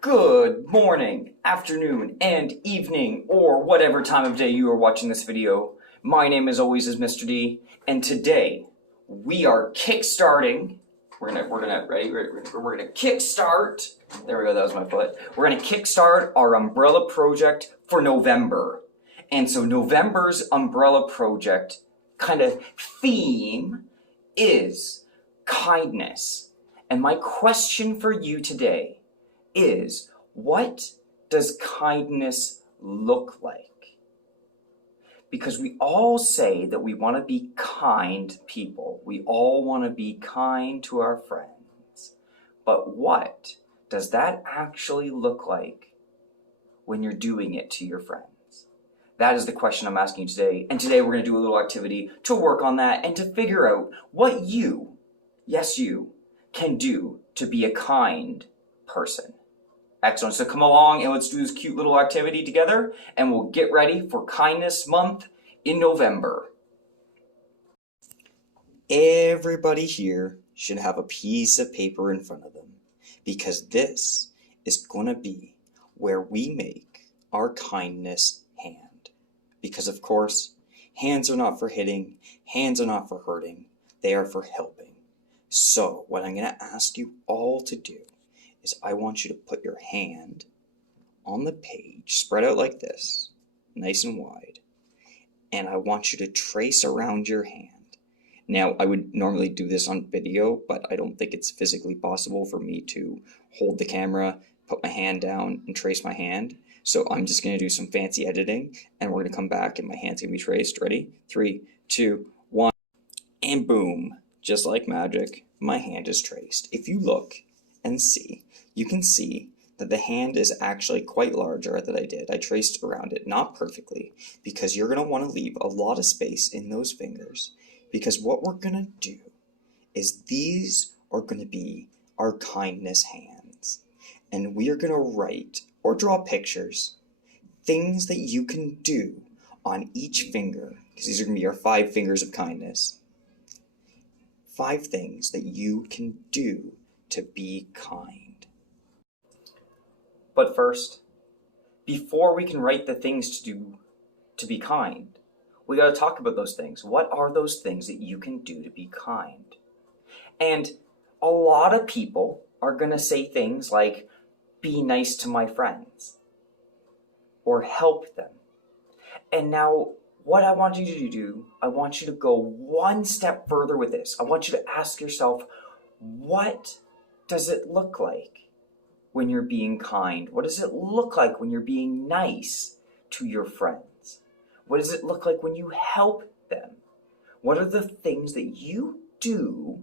Good morning, afternoon, and evening, or whatever time of day you are watching this video. My name, as always, is Mr. D, and today we are kickstarting. We're gonna kickstart. There we go. That was my foot. We're gonna kickstart our umbrella project for November, and so November's umbrella project kind of theme is kindness. And my question for you today is, what does kindness look like? Because we all say that we want to be kind people. We all want to be kind to our friends. But what does that actually look like when you're doing it to your friends? That is the question I'm asking you today. And today we're going to do a little activity to work on that and to figure out what you, yes you, can do to be a kind person. Excellent. So come along and let's do this cute little activity together, and we'll get ready for Kindness Month in November. Everybody here should have a piece of paper in front of them, because this is going to be where we make our kindness hand. Because of course, hands are not for hitting, hands are not for hurting, they are for helping. So what I'm going to ask you all to do is I want you to put your hand on the page, spread out like this, nice and wide, and I want you to trace around your hand. Now, I would normally do this on video, but I don't think it's physically possible for me to hold the camera, put my hand down, and trace my hand. So I'm just going to do some fancy editing, and we're going to come back, and my hand's going to be traced. Ready? 3, 2, 1, and boom. Just like magic, my hand is traced. If you look and see, you can see that the hand is actually quite larger than I did. I traced around it, not perfectly, because you're going to want to leave a lot of space in those fingers, because what we're going to do is these are going to be our kindness hands, and we are going to write or draw pictures, things that you can do on each finger, because these are going to be our 5 fingers of kindness. 5 things that you can do to be kind. But first, before we can write the things to do to be kind, we got to talk about those things. What are those things that you can do to be kind? And a lot of people are going to say things like, be nice to my friends, or help them. And now, what I want you to do, I want you to go one step further with this. I want you to ask yourself, what does it look like when you're being kind? What does it look like when you're being nice to your friends? What does it look like when you help them? What are the things that you do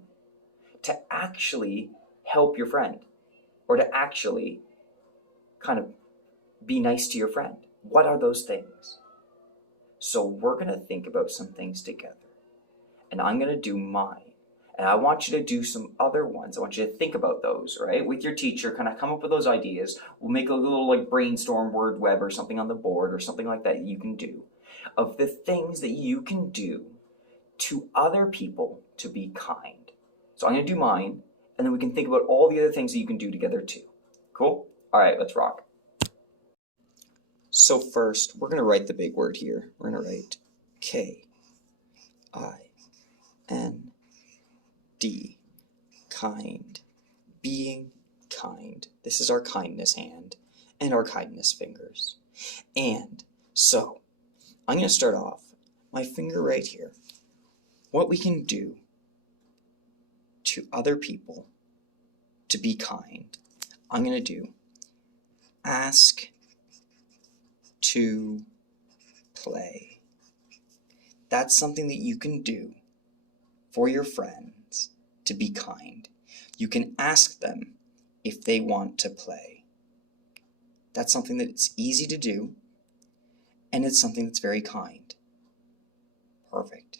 to actually help your friend, or to actually kind of be nice to your friend? What are those things? So we're going to think about some things together, and I'm going to do mine. And I want you to do some other ones. I want you to think about those, right? With your teacher, kind of come up with those ideas. We'll make a little like brainstorm word web or something on the board or something like that you can do, of the things that you can do to other people to be kind. So I'm going to do mine, and then we can think about all the other things that you can do together too. Cool? All right, let's rock. So first, we're going to write the big word here. We're going to write K-I-N-D, kind, being kind. This is our kindness hand and our kindness fingers. And so, I'm going to start off my finger right here. What we can do to other people to be kind, I'm going to do ask to play. That's something that you can do for your friends to be kind. You can ask them if they want to play. That's something that's easy to do, and it's something that's very kind. Perfect.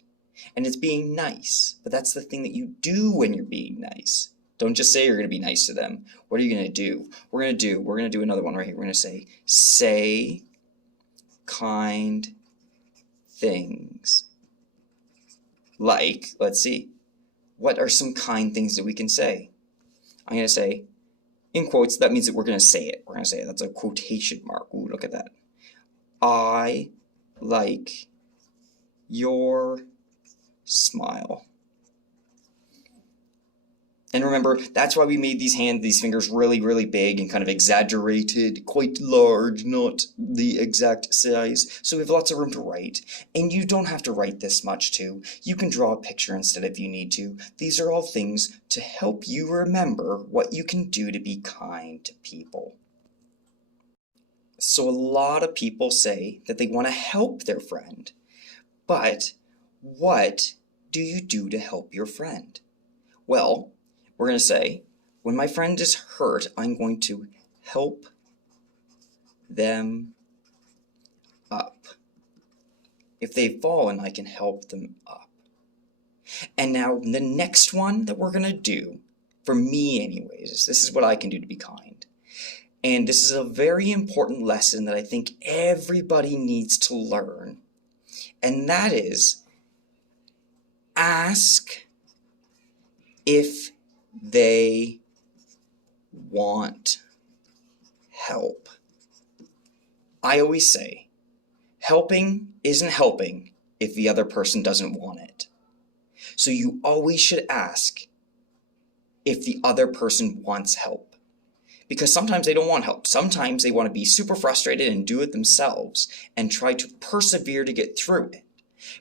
And it's being nice, but that's the thing that you do when you're being nice. Don't just say you're going to be nice to them. What are you going to do? We're going to do another one right here. We're going to say kind things. Like, let's see, what are some kind things that we can say? I'm going to say, in quotes, that means that we're going to say it. We're going to say it. That's a quotation mark. Ooh, look at that. I like your smile. And remember, that's why we made these fingers really, really big and kind of exaggerated, quite large, not the exact size. So we have lots of room to write. And you don't have to write this much too. You can draw a picture instead if you need to. These are all things to help you remember what you can do to be kind to people. So a lot of people say that they want to help their friend. But what do you do to help your friend? Well, we're going to say, when my friend is hurt, I'm going to help them up. If they've fallen, I can help them up. And now the next one that we're going to do, for me anyways, this is what I can do to be kind. And this is a very important lesson that I think everybody needs to learn. And that is, ask if they want help. I always say, helping isn't helping if the other person doesn't want it. So you always should ask if the other person wants help. Because sometimes they don't want help. Sometimes they want to be super frustrated and do it themselves and try to persevere to get through it.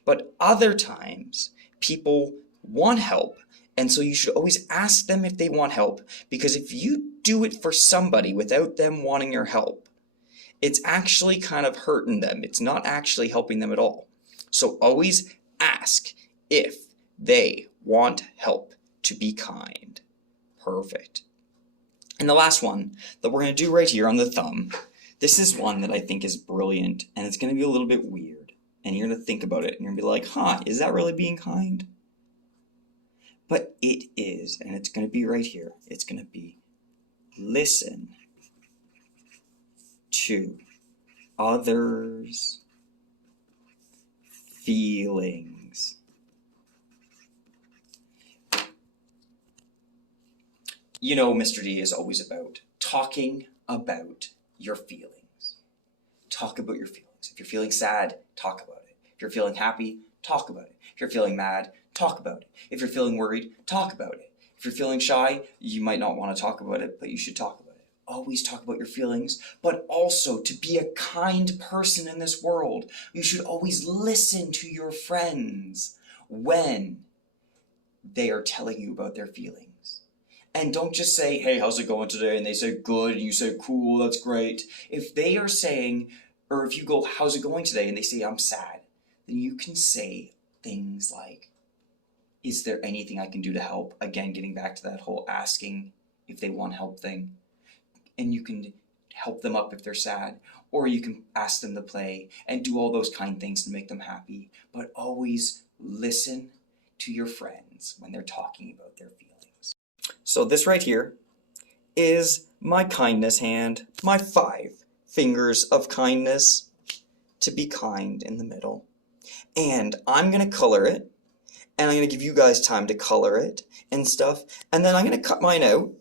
But other times, people want help. And so you should always ask them if they want help, because if you do it for somebody without them wanting your help, it's actually kind of hurting them. It's not actually helping them at all. So always ask if they want help to be kind. Perfect. And the last one that we're going to do right here on the thumb, this is one that I think is brilliant, and it's going to be a little bit weird. And you're going to think about it, and you're going to be like, huh, is that really being kind? But it is, and it's going to be right here. It's going to be listen to others' feelings. You know, Mr. D is always about talking about your feelings. Talk about your feelings. If you're feeling sad, talk about it. If you're feeling happy, talk about it. If you're feeling mad, talk about it. If you're feeling worried, talk about it. If you're feeling shy, you might not want to talk about it, but you should talk about it. Always talk about your feelings, but also to be a kind person in this world, you should always listen to your friends when they are telling you about their feelings. And don't just say, hey, how's it going today? And they say, good. And you say, cool, that's great. If they are saying, or if you go, how's it going today? And they say, I'm sad. Then you can say things like, is there anything I can do to help? Again, getting back to that whole asking if they want help thing. And you can help them up if they're sad. Or you can ask them to play and do all those kind things to make them happy. But always listen to your friends when they're talking about their feelings. So this right here is my kindness hand, my 5 fingers of kindness to be kind in the middle. And I'm going to color it, and I'm going to give you guys time to color it and stuff, and then I'm going to cut mine out,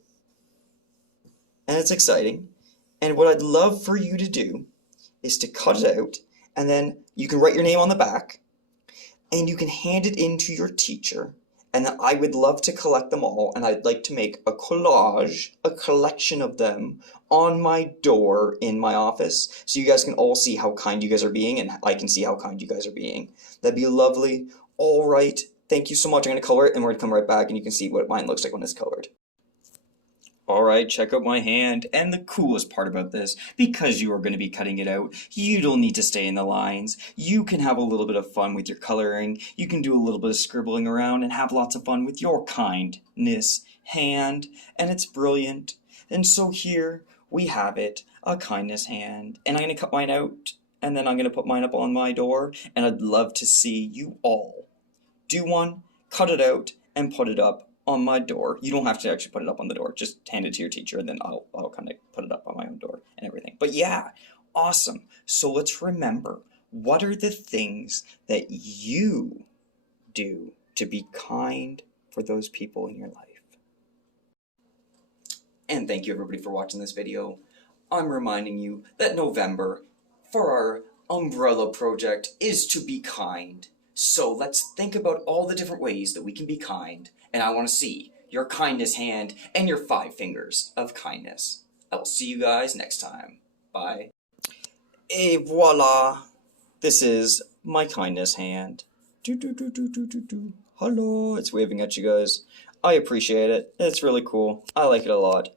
and it's exciting. And what I'd love for you to do is to cut it out, and then you can write your name on the back, and you can hand it in to your teacher. And then I would love to collect them all, and I'd like to make a collage, a collection of them on my door in my office, so you guys can all see how kind you guys are being, and I can see how kind you guys are being. That'd be lovely. All right, thank you so much. I'm going to color it, and we're going to come right back, and you can see what mine looks like when it's colored. All right, check out my hand. And the coolest part about this, because you are going to be cutting it out, you don't need to stay in the lines. You can have a little bit of fun with your coloring. You can do a little bit of scribbling around and have lots of fun with your kindness hand. And it's brilliant. And so here we have it, a kindness hand. And I'm going to cut mine out, and then I'm going to put mine up on my door. And I'd love to see you all do one, cut it out, and put it up on my door. You don't have to actually put it up on the door. Just hand it to your teacher, and then I'll kind of put it up on my own door and everything. But yeah, awesome. So let's remember, what are the things that you do to be kind for those people in your life? And thank you everybody for watching this video. I'm reminding you that November, for our umbrella project, is to be kind. So let's think about all the different ways that we can be kind, and I want to see your kindness hand and your 5 fingers of kindness. I will see you guys next time. Bye. Et voila! This is my kindness hand. Hello, it's waving at you guys. I appreciate it. It's really cool. I like it a lot.